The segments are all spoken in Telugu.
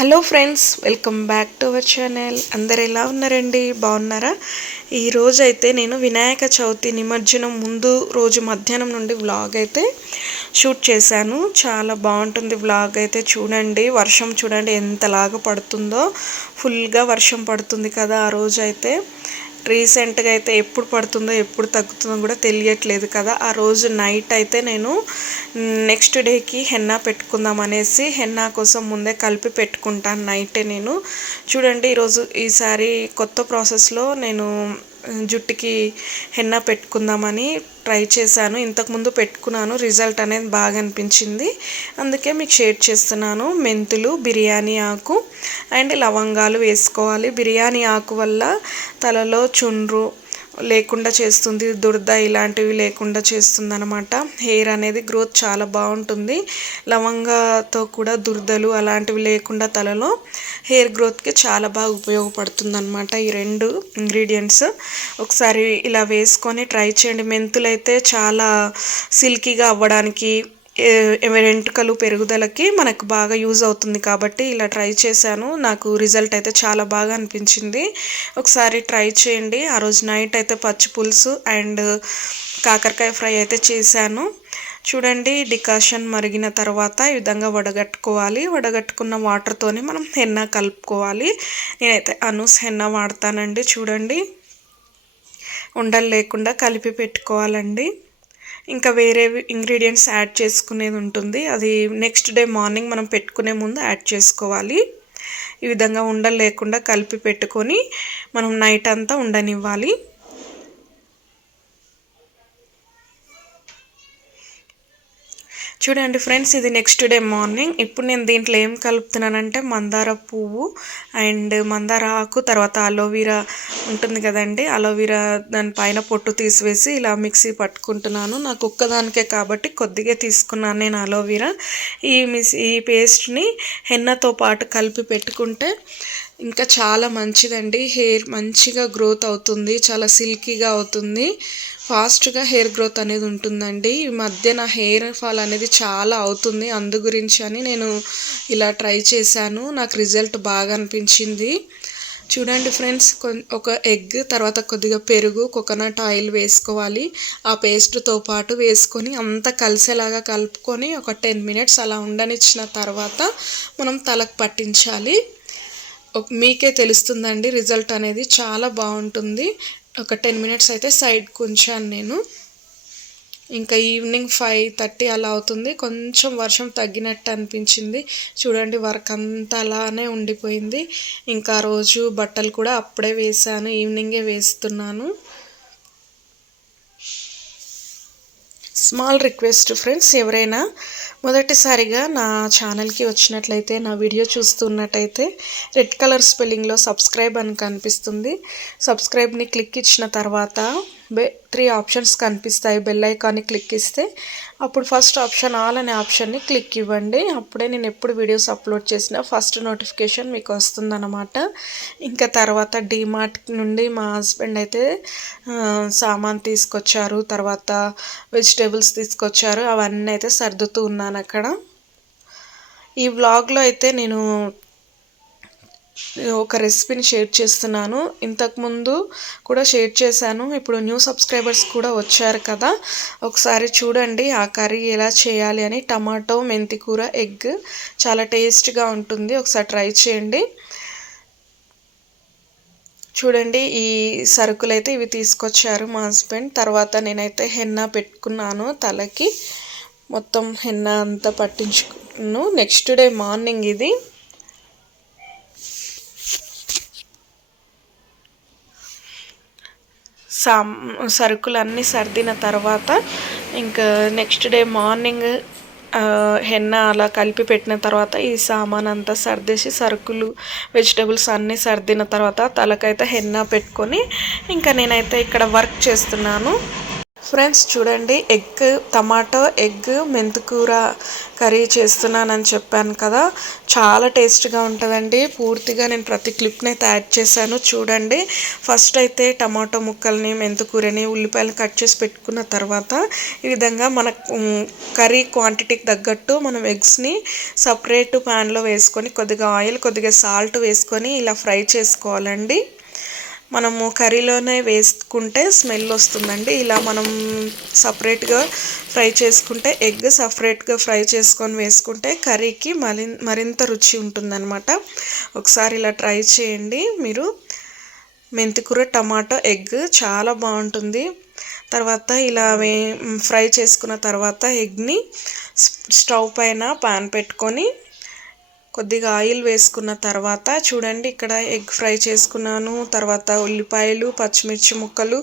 Hello friends welcome back to our channel. అందరు ఎలా ఉన్నారండి? బాగున్నారా? ఈరోజైతే అయితే నేను వినాయక చవితి నిమజ్జనం ముందు రోజు మధ్యాహ్నం నుండి వ్లాగ్ అయితే షూట్ చేశాను. చాలా బాగుంటుంది వ్లాగ్ అయితే చూడండి. వర్షం చూడండి ఎంతలాగా పడుతుందో. ఫుల్గా వర్షం పడుతుంది కదా ఆ రోజు అయితే రీసెంట్గా అయితే ఎప్పుడు పడుతుందో ఎప్పుడు తగ్గుతుందో కూడా తెలియట్లేదు కదా. ఆ రోజు నైట్ అయితే నేను నెక్స్ట్ డేకి హెన్నా పెట్టుకుందాం అనేసి హెన్నా కోసం ముందే కలిపి పెట్టుకుంటాను నైటే నేను. చూడండి ఈరోజు ఈసారి కొత్త ప్రాసెస్లో నేను జుట్టుకి హెన్నా పెట్టుకుందామని ట్రై చేశాను. ఇంతకుముందు పెట్టుకున్నాను. రిజల్ట్ అనేది బాగా అనిపించింది. అందుకే మీకు షేర్ చేస్తున్నాను. మెంతులు బిర్యానీ ఆకు అండ్ లవంగాలు వేసుకోవాలి. బిర్యానీ ఆకు వల్ల తలలో చుండ్రు లేకుండా చేస్తుంది. దురద ఇలాంటివి లేకుండా చేస్తుంది అనమాట హెయిర్ అనేది గ్రోత్ చాలా బాగుంటుంది. లవంగాతో కూడా దురదలు అలాంటివి లేకుండా తలలో హెయిర్ గ్రోత్కి చాలా బాగా ఉపయోగపడుతుంది అనమాట ఈ రెండు ఇంగ్రీడియంట్స్. ఒకసారి ఇలా వేసుకొని ట్రై చేయండి. మెంతులు అయితే చాలా సిల్కీగా అవ్వడానికి వెంట్రుకలు పెరుగుదలకి మనకు బాగా యూజ్ అవుతుంది కాబట్టి ఇలా ట్రై చేశాను. నాకు రిజల్ట్ అయితే చాలా బాగా అనిపించింది. ఒకసారి ట్రై చేయండి. ఆ రోజు నైట్ అయితే పచ్చి పులుసు అండ్ కాకరకాయ ఫ్రై అయితే చేశాను. చూడండి డికాషన్ మరిగిన తర్వాత ఈ విధంగా వడగట్టుకోవాలి. వడగట్టుకున్న వాటర్తోనే మనం హెన్న కలుపుకోవాలి. నేనైతే అనూస్ హెన్న వాడతానండి. చూడండి ఉండలు లేకుండా కలిపి పెట్టుకోవాలండి. ఇంకా వేరే ఇంగ్రీడియంట్స్ యాడ్ చేసుకునేది ఉంటుంది. అది నెక్స్ట్ డే మార్నింగ్ మనం పెట్టుకునే ముందు యాడ్ చేసుకోవాలి. ఈ విధంగా ఉండలు లేకుండా కలిపి పెట్టుకొని మనం నైట్ అంతా ఉండనివ్వాలి. చూడండి ఫ్రెండ్స్ ఇది నెక్స్ట్ డే మార్నింగ్ ఇప్పుడు నేను దీంట్లో ఏం కలుపుతున్నానంటే మందార పువ్వు అండ్ మందార ఆకు తర్వాత అలోవీరా ఉంటుంది కదండి అలోవీరా దానిపైన పొట్టు తీసివేసి ఇలా మిక్సీ పట్టుకుంటున్నాను. నాకు ఒక్కదానికే కాబట్టి కొద్దిగా తీసుకున్నాను నేను అలోవీరా ఈ మిస్ ఈ పేస్ట్ని హెన్నతో పాటు కలిపి పెట్టుకుంటే ఇంకా చాలా మంచిదండి. హెయిర్ మంచిగా గ్రోత్ అవుతుంది. చాలా సిల్కీగా అవుతుంది. ఫాస్ట్గా హెయిర్ గ్రోత్ అనేది ఉంటుందండి. ఈ మధ్య నా హెయిర్ ఫాల్ అనేది చాలా అవుతుంది. అందు గురించి అని నేను ఇలా ట్రై చేశాను. నాకు రిజల్ట్ బాగా అనిపించింది. చూడండి ఫ్రెండ్స్ ఒక ఎగ్ తర్వాత కొద్దిగా పెరుగు కోకోనట్ ఆయిల్ వేసుకోవాలి. ఆ పేస్ట్తో పాటు వేసుకొని అంతా కలిసేలాగా కలుపుకొని ఒక టెన్ మినిట్స్ అలా ఉండనిచ్చిన తర్వాత మనం తలకు పట్టించాలి. మీకే తెలుస్తుందండి రిజల్ట్ అనేది. చాలా బాగుంటుంది. ఒక టెన్ మినిట్స్ అయితే సైడ్కి ఉంచాను నేను. ఇంకా ఈవినింగ్ ఫైవ్ థర్టీ అలా అవుతుంది. కొంచెం వర్షం తగ్గినట్టు అనిపించింది. చూడండి వర్క్ అంతా అలానే ఉండిపోయింది. ఇంకా రోజు బట్టలు కూడా అప్పుడే వేసాను ఈవినింగే వేస్తున్నాను. స్మాల్ రిక్వెస్ట్ ఫ్రెండ్స్ ఎవరైనా మొదటిసారిగా నా ఛానల్కి వచ్చినట్లయితే నా వీడియో చూస్తున్నట్టయితే రెడ్ కలర్ స్పెల్లింగ్లో సబ్స్క్రైబ్ అని కనిపిస్తుంది. సబ్స్క్రైబ్ని క్లిక్ ఇచ్చిన తర్వాత త్రీ ఆప్షన్స్ కనిపిస్తాయి. బెల్ ఐకాన్ని క్లిక్ ఇస్తే అప్పుడు ఫస్ట్ ఆప్షన్ ఆల్ అనే ఆప్షన్ని క్లిక్ ఇవ్వండి. అప్పుడే నేను ఎప్పుడు వీడియోస్ అప్లోడ్ చేసినా ఫస్ట్ నోటిఫికేషన్ మీకు వస్తుందన్నమాట. ఇంకా తర్వాత డీమార్ట్ నుండి మా హస్బెండ్ అయితే సామాన్ తీసుకొచ్చారు. తర్వాత వెజిటేబుల్స్ తీసుకొచ్చారు. అవన్నీ అయితే సర్దుతూ ఉన్నాను అక్కడ ఈ వ్లాగ్లో అయితే నేను ఒక రెసిపీని షేర్ చేస్తున్నాను. ఇంతకుముందు కూడా షేర్ చేశాను. ఇప్పుడు న్యూ సబ్స్క్రైబర్స్ కూడా వచ్చారు కదా. ఒకసారి చూడండి ఆ కర్రీ ఎలా చేయాలి అని. టమాటో మెంతి కూర ఎగ్ చాలా టేస్ట్గా ఉంటుంది. ఒకసారి ట్రై చేయండి. చూడండి ఈ సరుకులు అయితే ఇవి తీసుకొచ్చారు మా హస్బెండ్. తర్వాత నేనైతే హెన్నా పెట్టుకున్నాను తలకి. మొత్తం హెన్నా అంతా పట్టించుకున్నాను. నెక్స్ట్ డే మార్నింగ్ ఇది. సామ్ సరుకులన్నీ సర్దిన తర్వాత ఇంకా నెక్స్ట్ డే మార్నింగ్ హెన్న అలా కలిపి పెట్టిన తర్వాత ఈ సామాన్ అంతా సర్దేసి సరుకులు వెజిటేబుల్స్ అన్నీ సర్దిన తర్వాత తలకైతే హెన్న పెట్టుకొని ఇంకా నేనైతే ఇక్కడ వర్క్ చేస్తున్నాను. ఫ్రెండ్స్ చూడండి ఎగ్ టమాటో ఎగ్ మెంతికూర కర్రీ చేస్తున్నానని చెప్పాను కదా. చాలా టేస్ట్గా ఉంటుందండి. పూర్తిగా నేను ప్రతి క్లిప్ని అయితే యాడ్ చేశాను. చూడండి ఫస్ట్ అయితే టమాటో ముక్కల్ని మెంతికూరని ఉల్లిపాయలు కట్ చేసి పెట్టుకున్న తర్వాత ఈ విధంగా మన కర్రీ క్వాంటిటీకి తగ్గట్టు మనం ఎగ్స్ని సపరేట్ ప్యాన్లో వేసుకొని కొద్దిగా ఆయిల్ కొద్దిగా సాల్ట్ వేసుకొని ఇలా ఫ్రై చేసుకోవాలండి. మనము కర్రీలోనే వేసుకుంటే స్మెల్ వస్తుందండి. ఇలా మనం సపరేట్గా ఫ్రై చేసుకుంటే ఎగ్ సపరేట్గా ఫ్రై చేసుకొని వేసుకుంటే కర్రీకి మరి మరింత రుచి ఉంటుందన్నమాట. ఒకసారి ఇలా ట్రై చేయండి మీరు. మెంతికూర టమాటో ఎగ్ చాలా బాగుంటుంది. తర్వాత ఇలా వే ఫ్రై చేసుకున్న తర్వాత ఎగ్ని స్టవ్ పైన పాన్ పెట్టుకొని కొద్దిగా ఆయిల్ వేసుకున్న తర్వాత చూడండి ఇక్కడ ఎగ్ ఫ్రై చేసుకున్నాను. తర్వాత ఉల్లిపాయలు పచ్చిమిర్చి ముక్కలు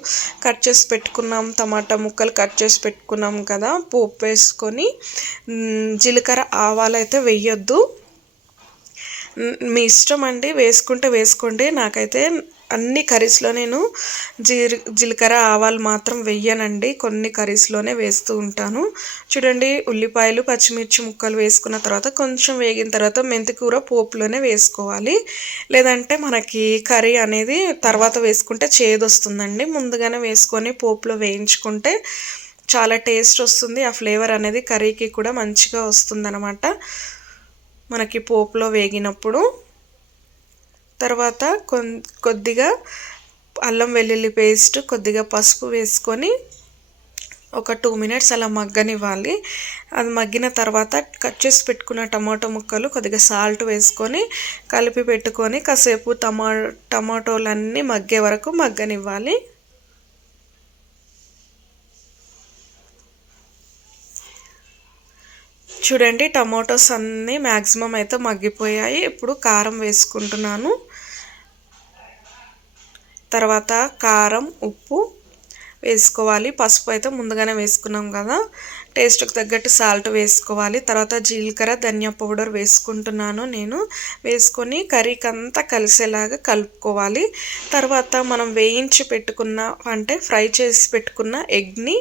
కట్ చేసి పెట్టుకున్నాం. టమాటా ముక్కలు కట్ చేసి పెట్టుకున్నాం కదా. పోపు వేసుకొని జీలకర్ర ఆవాలు అయితే వెయ్యొద్దు మీ ఇష్టం అండి వేసుకుంటే వేసుకోండి. నాకైతే అన్ని కర్రీస్లో నేను జీర జీలకర్ర ఆవాలు మాత్రం వెయ్యనండి. కొన్ని కర్రీస్లోనే వేస్తూ ఉంటాను. చూడండి ఉల్లిపాయలు పచ్చిమిర్చి ముక్కలు వేసుకున్న తర్వాత కొంచెం వేగిన తర్వాత మెంతికూర పోపులోనే వేసుకోవాలి. లేదంటే మనకి కర్రీ అనేది తర్వాత వేసుకుంటే చేదొస్తుందండి. ముందుగానే వేసుకొని పోపులో వేయించుకుంటే చాలా టేస్ట్ వస్తుంది. ఆ ఫ్లేవర్ అనేది కర్రీకి కూడా మంచిగా వస్తుందన్నమాట. మనకి పోపులో వేగినప్పుడు తర్వాత కొద్దిగా అల్లం వెల్లుల్లి పేస్ట్ కొద్దిగా పసుపు వేసుకొని ఒక టూ మినిట్స్ అలా మగ్గనివ్వాలి. అది మగ్గిన తర్వాత కట్ చేసి పెట్టుకున్న టమాటో ముక్కలు కొద్దిగా సాల్ట్ వేసుకొని కలిపి పెట్టుకొని కాసేపు టమా టమాటోలన్నీ మగ్గే వరకు మగ్గనివ్వాలి. చూడండి టమాటోస్ అన్నీ మ్యాక్సిమం అయితే మగ్గిపోయాయి. ఇప్పుడు కారం వేసుకుంటున్నాను. తర్వాత కారం ఉప్పు వేసుకోవాలి. పసుపు అయితే ముందుగానే వేసుకున్నాం కదా. టేస్ట్కి తగ్గట్టు సాల్ట్ వేసుకోవాలి. తర్వాత జీలకర్ర ధనియా పౌడర్ వేసుకుంటున్నాను నేను. వేసుకొని కర్రీకి అంతా కలిసేలాగా కలుపుకోవాలి. తర్వాత మనం వేయించి పెట్టుకున్న అంటే ఫ్రై చేసి పెట్టుకున్న ఎగ్ని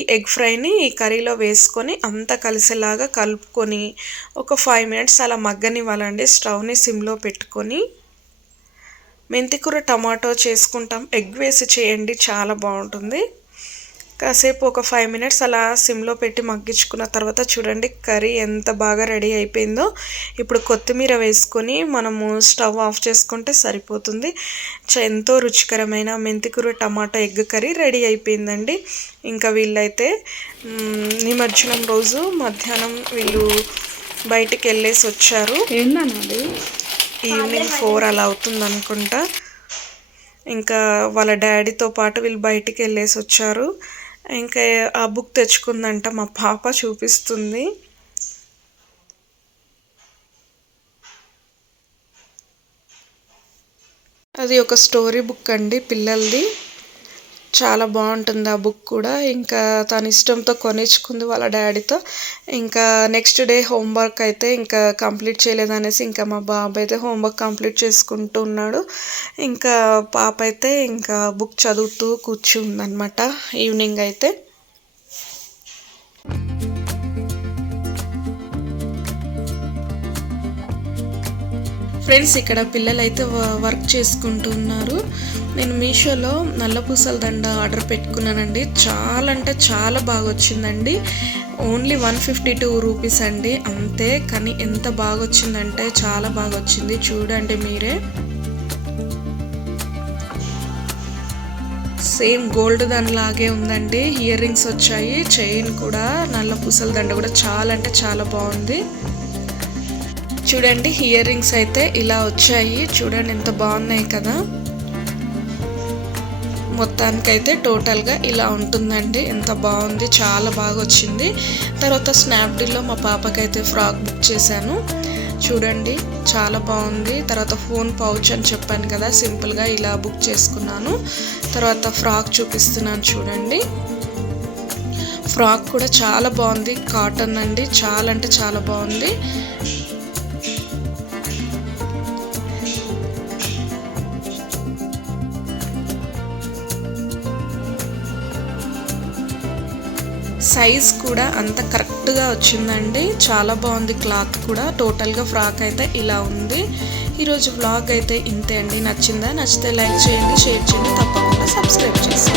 ఈ ఎగ్ ఫ్రైని ఈ కర్రీలో వేసుకొని అంతా కలిసేలాగా కలుపుకొని ఒక ఫైవ్ మినిట్స్ అలా మగ్గనివ్వాలండి. స్టవ్ని సిమ్లో పెట్టుకొని. మెంతికూర టమాటో చేసుకుంటాం. ఎగ్ వేసి చేయండి. చాలా బాగుంటుంది. కాసేపు ఒక ఫైవ్ మినిట్స్ అలా సిమ్లో పెట్టి మగ్గించుకున్న తర్వాత చూడండి కర్రీ ఎంత బాగా రెడీ అయిపోయిందో. ఇప్పుడు కొత్తిమీర వేసుకొని మనము స్టవ్ ఆఫ్ చేసుకుంటే సరిపోతుంది. ఎంతో రుచికరమైన మెంతికూర టమాటా ఎగ్ కర్రీ రెడీ అయిపోయిందండి. ఇంకా వీళ్ళైతే నిమజ్జనం రోజు మధ్యాహ్నం వీళ్ళు బయటికి వెళ్ళేసి వచ్చారు. ఈవినింగ్ ఫోర్ అలా అవుతుంది అనుకుంటా ఇంకా వాళ్ళ డాడీతో పాటు వీళ్ళు బయటికి వెళ్ళేసి వచ్చారు. ఇంకా ఆ బుక్ తెచ్చుకుందంట మా పాప చూపిస్తుంది. అది ఒక స్టోరీ బుక్ అండి పిల్లలది. చాలా బాగుంటుంది ఆ బుక్ కూడా. ఇంకా తన ఇష్టంతో కొనిచ్చుకుంది వాళ్ళ డాడీతో. ఇంకా నెక్స్ట్ డే హోంవర్క్ అయితే ఇంకా కంప్లీట్ చేయలేదనేసి ఇంకా మా బాబు అయితే హోంవర్క్ కంప్లీట్ చేసుకుంటూ ఉన్నాడు. ఇంకా పాప అయితే ఇంకా బుక్ చదువుతూ కూర్చుందనమాట ఈవినింగ్ అయితే. ఫ్రెండ్స్ ఇక్కడ పిల్లలైతే వ- వర్క్ చేసుకుంటున్నారు. నేను మీషోలో నల్ల పూసల దండ ఆర్డర్ పెట్టుకున్నానండి. చాలా అంటే చాలా బాగా వచ్చిందండి only one fifty two rupees అండి. అంతే కానీ ఎంత బాగా వచ్చిందంటే చాలా బాగా వచ్చింది చూడండి మీరే. సేమ్ గోల్డ్ దానిలాగే ఉందండి. ఇయర్ రింగ్స్ వచ్చాయి. చైన్ కూడా నల్ల పూసల దండ కూడా చాలా అంటే చాలా బాగుంది. చూడండి ఇయర్ రింగ్స్ అయితే ఇలా వచ్చాయి. చూడండి ఎంత బాగున్నాయి కదా. మొత్తానికైతే టోటల్గా ఇలా ఉంటుందండి. ఎంత బాగుంది చాలా బాగా వచ్చింది. తర్వాత స్నాప్డీల్లో మా పాపకైతే ఫ్రాక్ బుక్ చేశాను. చూడండి చాలా బాగుంది. తర్వాత ఫోన్ పౌచ్ అని చెప్పాను కదా సింపుల్గా ఇలా బుక్ చేసుకున్నాను. తర్వాత ఫ్రాక్ చూపిస్తున్నాను చూడండి. ఫ్రాక్ కూడా చాలా బాగుంది కాటన్ అండి. చాలా అంటే చాలా బాగుంది. సైజ్ కూడా అంత కరెక్ట్గా వచ్చిందండి. చాలా బాగుంది క్లాత్ కూడా. టోటల్గా ఫ్రాక్ అయితే ఇలా ఉంది. ఈరోజు బ్లాగ్ అయితే ఇంతే అండి. నచ్చిందా? నచ్చితే లైక్ చేయండి షేర్ చేయండి. తప్పకుండా సబ్స్క్రైబ్ చేసి